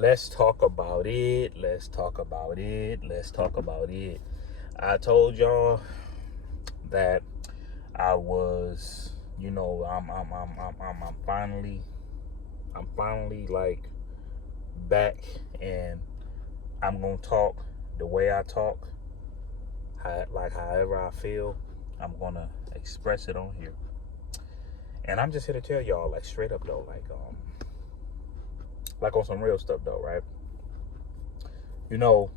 Let's talk about it. Let's talk about it. Let's talk about it. I told y'all that I was, I'm finally like back, and I'm gonna talk the way I talk, however I feel. I'm gonna express it on here, and I'm just here to tell y'all, like, straight up though, like on some real stuff though, right? You know,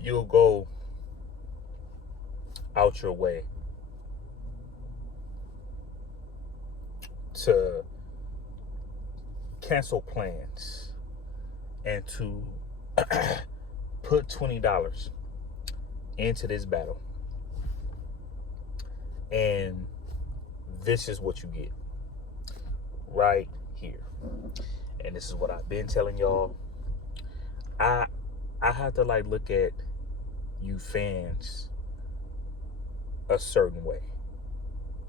you'll go out your way to cancel plans and to put $20 into this battle, and this is what you get right here. And this is what I've been telling y'all. I have to like look at you fans a certain way.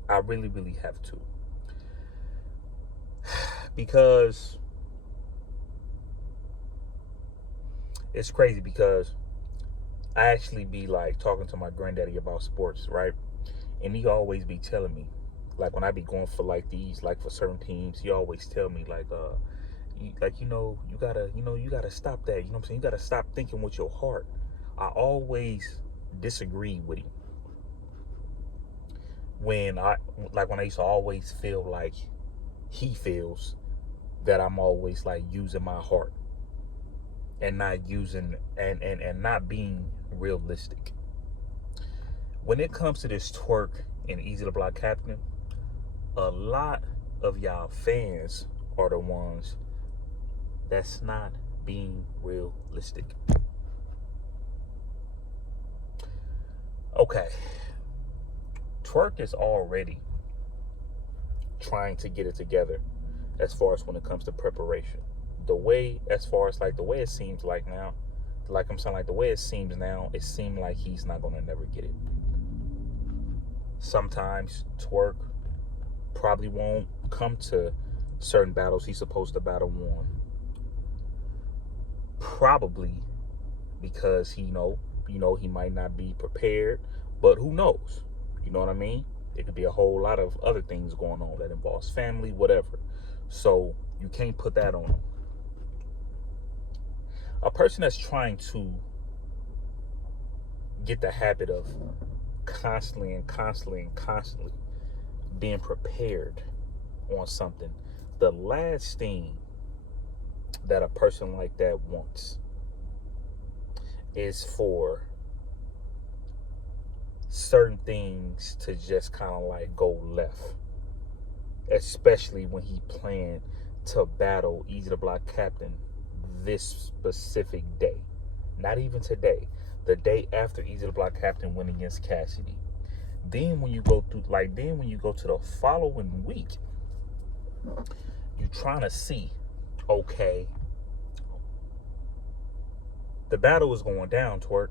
I really, really have to. Because it's crazy, because I actually be like talking to my granddaddy about sports, right? And he always be telling me, like when I be going for like these, like for certain teams, he always tell me like, you gotta stop that. You know what I'm saying? You gotta stop thinking with your heart. I always disagree with him when I used to always feel like he feels that I'm always like using my heart and not using and not being realistic. When it comes to this twerk and Eazy the Block Captain, a lot of y'all fans are the ones that's not being realistic. Okay, twerk is already trying to get it together as far as when it comes to preparation. The way, as far as like the way it seems like now, like I'm saying, like the way it seems now, it seems like he's not gonna never get it. Sometimes twerk probably won't come to certain battles he's supposed to battle on. Probably because he he might not be prepared, but who knows? You know what I mean? It could be a whole lot of other things going on that involves family, whatever. So you can't put that on him. A person that's trying to get the habit of constantly being prepared on something, the last thing that a person like that wants is for certain things to just kind of like go left, especially when he planned to battle Eazy the Block Captain this specific day. Not even today, the day after Eazy the Block Captain went against Cassidy. Then when you go to the following week, you're trying to see, okay, the battle is going down, twerk.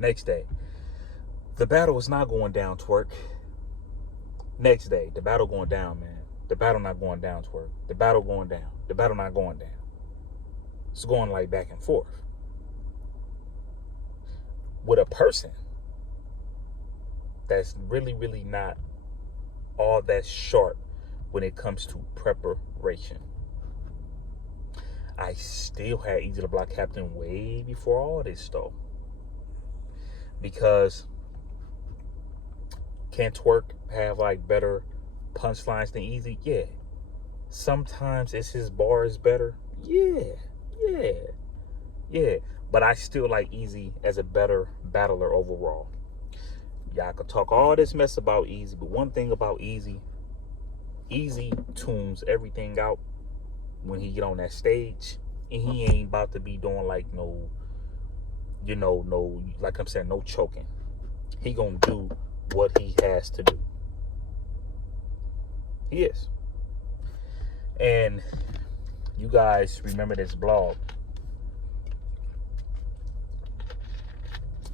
Next day, the battle is not going down, twerk. Next day, the battle going down, man. The battle not going down, twerk. The battle going down. The battle not going down. It's going like back and forth. With a person that's really, really not all that sharp when it comes to preparation. I still had Eazy the Block Captain way before all this though. Because can twerk have like better punchlines than Eazy? Yeah. Sometimes it's his bars better. Yeah. But I still like Eazy as a better battler overall. Y'all could talk all this mess about Eazy, but one thing about Eazy tunes everything out when he get on that stage, and he ain't about to be doing like no, like I'm saying, no choking. He gonna do what he has to do. He is. And you guys remember this blog.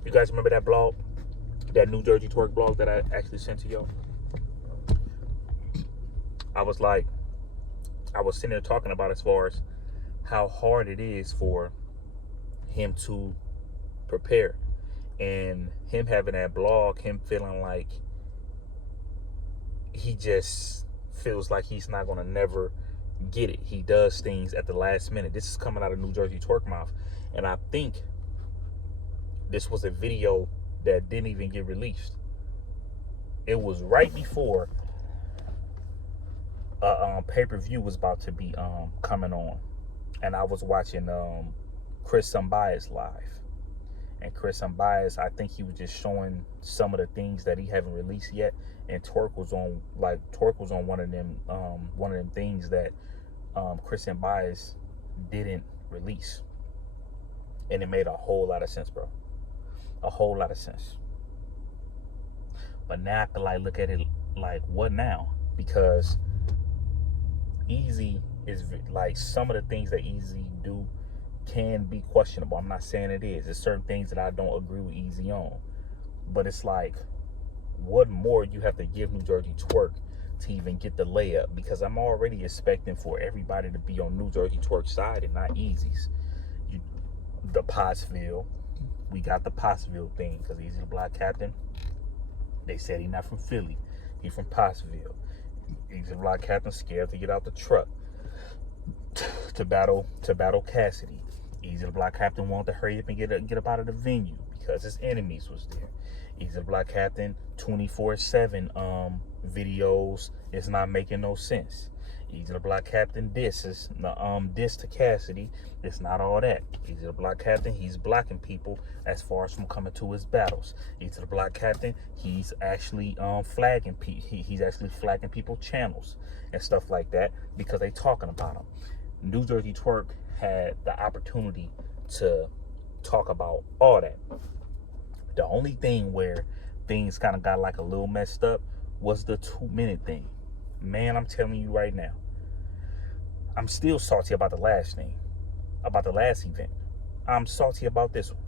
You guys remember that blog? That New Jersey Twerk blog that I actually sent to y'all? I was like, I was sitting there talking about as far as how hard it is for him to prepare, and him having that blog, him feeling like he just feels like he's not gonna never get it. He does things at the last minute. This is coming out of New Jersey Twerk mouth, and I think this was a video that didn't even get released. It was right before pay-per-view was about to be coming on, and I was watching Chris Sambias live. And Chris Sambias, I think he was just showing some of the things that he haven't released yet, and Twork was on one of them things that Chris Sambias didn't release, and it made a whole lot of sense, bro. A whole lot of sense. But now I can like look at it like, what now? Because Eazy is like, some of the things that Eazy do can be questionable. I'm not saying it is. There's certain things that I don't agree with Eazy on. But it's like, what more you have to give New Jersey Twerk to even get the layup? Because I'm already expecting for everybody to be on New Jersey Twerk's side and not Eazy's. The Pottsville, we got the Pottsville thing, because Eazy the Block Captain, they said he's not from Philly, he from Pottsville. Eazy the Block Captain scared to get out the truck to battle Cassidy. Eazy the Block Captain wanted to hurry up and get up out of the venue because his enemies was there. Eazy the Block Captain 24/7 videos is not making no sense. Eazy the Block Captain diss to Cassidy. It's not all that. Eazy the Block Captain, he's blocking people as far as from coming to his battles. Eazy the Block Captain, he's actually flagging he's actually flagging people channels and stuff like that because they talking about him. New Jersey Twerk had the opportunity to talk about all that. The only thing where things kind of got like a little messed up was the 2-minute thing. Man, I'm telling you right now, I'm still salty about the last thing, about the last event. I'm salty about this one.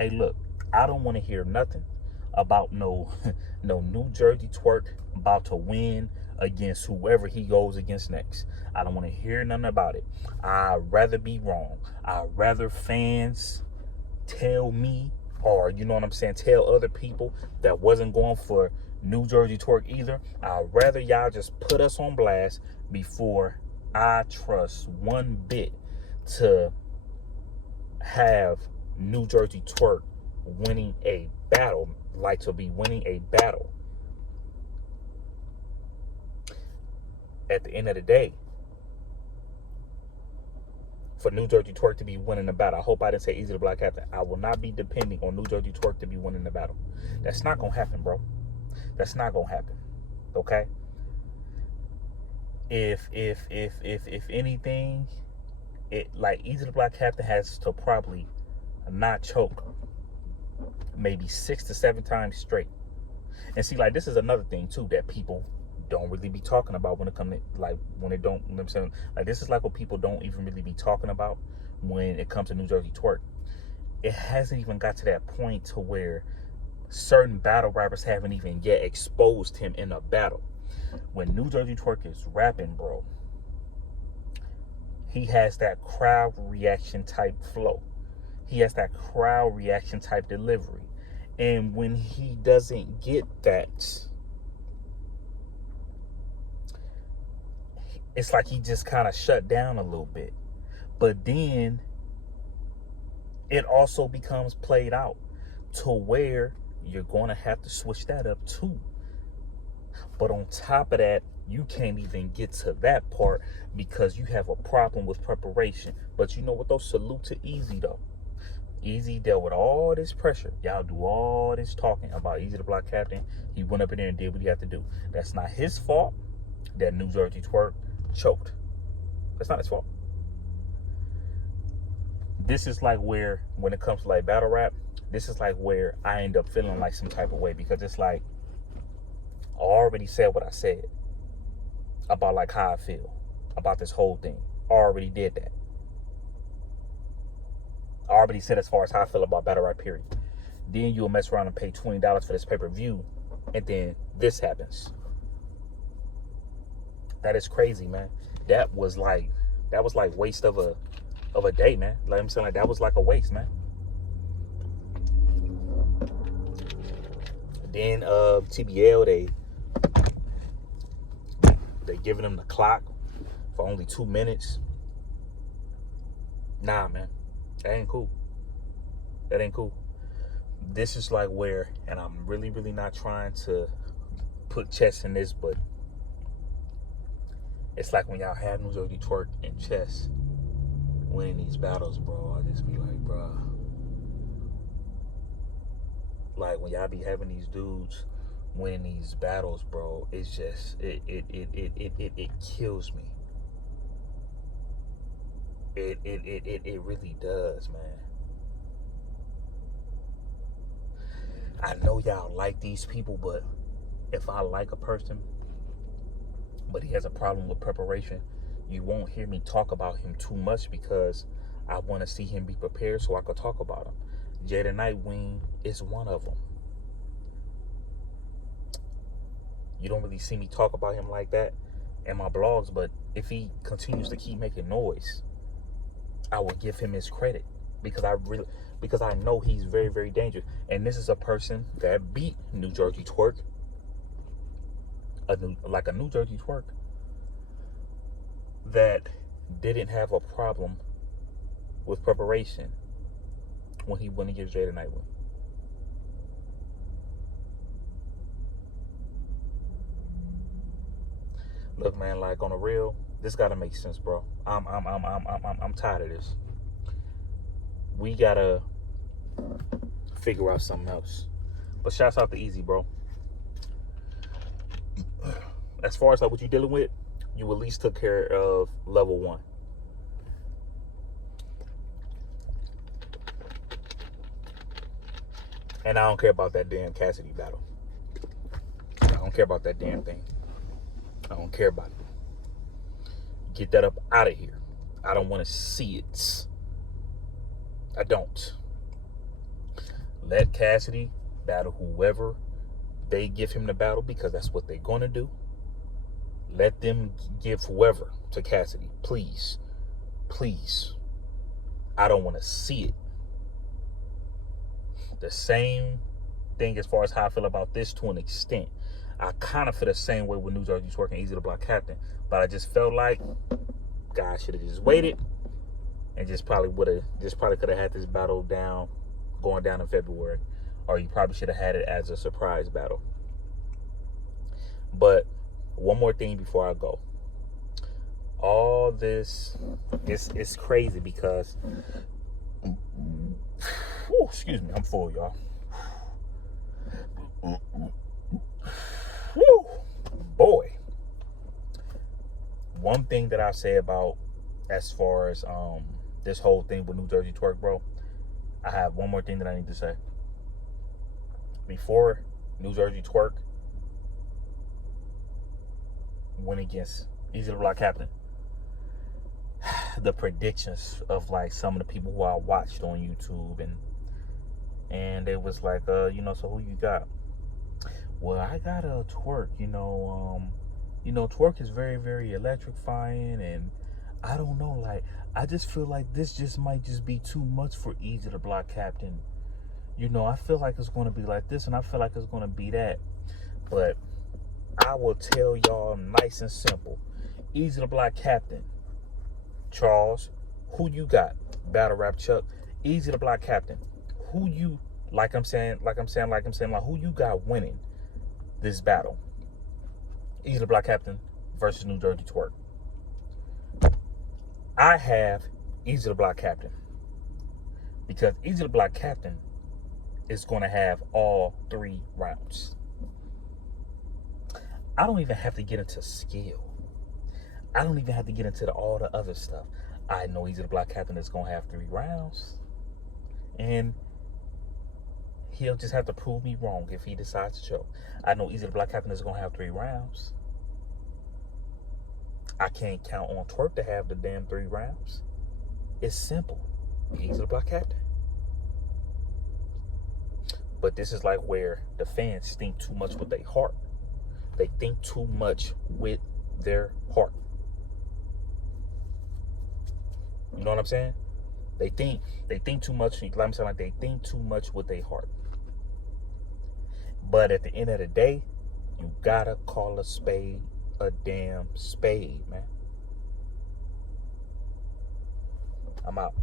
Hey, look, I don't want to hear nothing about no New Jersey Twerk about to win against whoever he goes against next. I don't want to hear nothing about it. I'd rather be wrong. I'd rather fans tell me, or you know what I'm saying, tell other people that wasn't going for New Jersey Twerk either. I'd rather y'all just put us on blast before I trust one bit to have New Jersey Twerk winning a battle, like to be winning a battle. At the end of the day, for New Jersey Twerk to be winning the battle, I hope I didn't say Eazy the Block Captain, I will not be depending on New Jersey Twerk to be winning the battle. That's not gonna happen, bro. That's not gonna happen. Okay? If anything, it like Eazy the Block Captain has to probably not choke maybe 6 to 7 times straight. And see, like, this is another thing too that people don't really be talking about when it comes to, like, when it don't, you know what I'm saying? Like, this is like what people don't even really be talking about when it comes to New Jersey Twerk. It hasn't even got to that point to where certain battle rappers haven't even yet exposed him in a battle. When New Jersey Twerk is rapping, bro, he has that crowd reaction type flow. He has that crowd reaction type delivery. And when he doesn't get that, it's like he just kind of shut down a little bit. But then it also becomes played out to where you're going to have to switch that up too. But on top of that, you can't even get to that part because you have a problem with preparation. But you know what though? Salute to Eazy though. Eazy dealt with all this pressure. Y'all do all this talking about Eazy the Block Captain. He went up in there and did what he had to do. That's not his fault that New Jersey Twerk choked. That's not his fault. This is like where, when it comes to like battle rap, this is like where I end up feeling like some type of way, because it's like, I already said what I said about like how I feel about this whole thing. I already did that. I already said as far as how I feel about battle rap, period. Then you'll mess around and pay $20 for this pay-per-view, and then this happens. That is crazy, man. That was like waste of a day, man. Like I'm saying, like that was like a waste, man. Then TBL, they giving him the clock for only 2 minutes. Nah, man, that ain't cool. That ain't cool. This is like where, and I'm really not trying to put chess in this, but it's like when y'all have New Jersey Twork in chess winning these battles, bro. I just be like, bro. Like when y'all be having these dudes winning these battles, bro, it's just it kills me. It really does, man. I know y'all like these people, but if I like a person, but he has a problem with preparation, you won't hear me talk about him too much because I want to see him be prepared so I could talk about him. Jada Nightwing is one of them. You don't really see me talk about him like that in my blogs, but if he continues to keep making noise, I will give him his credit because I know he's very dangerous. And this is a person that beat New Jersey Twork, a New Jersey Twork that didn't have a problem with preparation when he went against Jada Nightwing. Look, man, like on the real, this gotta make sense, bro. I'm tired of this. We gotta figure out something else. But shouts out to Eazy, bro. As far as like what you're dealing with, you at least took care of level 1. And I don't care about that damn Cassidy battle. I don't care about that damn thing. I don't care about it. Get that up out of here. I don't want to see it. I don't. Let Cassidy battle whoever they give him the battle because that's what they're going to do. Let them give whoever to Cassidy. Please. Please. I don't want to see it. The same thing as far as how I feel about this to an extent. I kind of feel the same way with New Jersey Twork and Eazy the Block Captain, but I just felt like guys should have just waited and just probably could have had this battle going down in February, or you probably should have had it as a surprise battle. But one more thing before I go. All this is crazy because excuse me, I'm full, y'all. Woo, boy. One thing that I say about as far as this whole thing with New Jersey Twork, bro, I have one more thing that I need to say. Before New Jersey Twork went against Eazy the Block Captain, the predictions of like some of the people who I watched on YouTube and it was like, so who you got? Well, I got a Twork, Twork is very electrifying, and I don't know, like, I just feel like this just might just be too much for Eazy the Block Captain. I feel like it's going to be like this, and I feel like it's going to be that. But I will tell y'all nice and simple. Eazy the Block Captain. Charles, who you got? Battle Rap Chuck. Eazy the Block Captain. Who you, like I'm saying, who you got winning this battle? Eazy the Block Captain versus New Jersey Twork. I have Eazy the Block Captain because Eazy the Block Captain is going to have all 3 rounds. I don't even have to get into skill. I don't even have to get into all the other stuff. I know Eazy the Block Captain is going to have 3 rounds. And he'll just have to prove me wrong if he decides to choke. I know Eazy the Block Captain is going to have 3 rounds. I can't count on Twork to have the damn 3 rounds. It's simple. Eazy the Block Captain. But this is like where the fans think too much with their heart. They think too much with their heart. You know what I'm saying? They think too much. Like I'm saying, like they think too much with their heart. But at the end of the day, you gotta call a spade a damn spade, man. I'm out.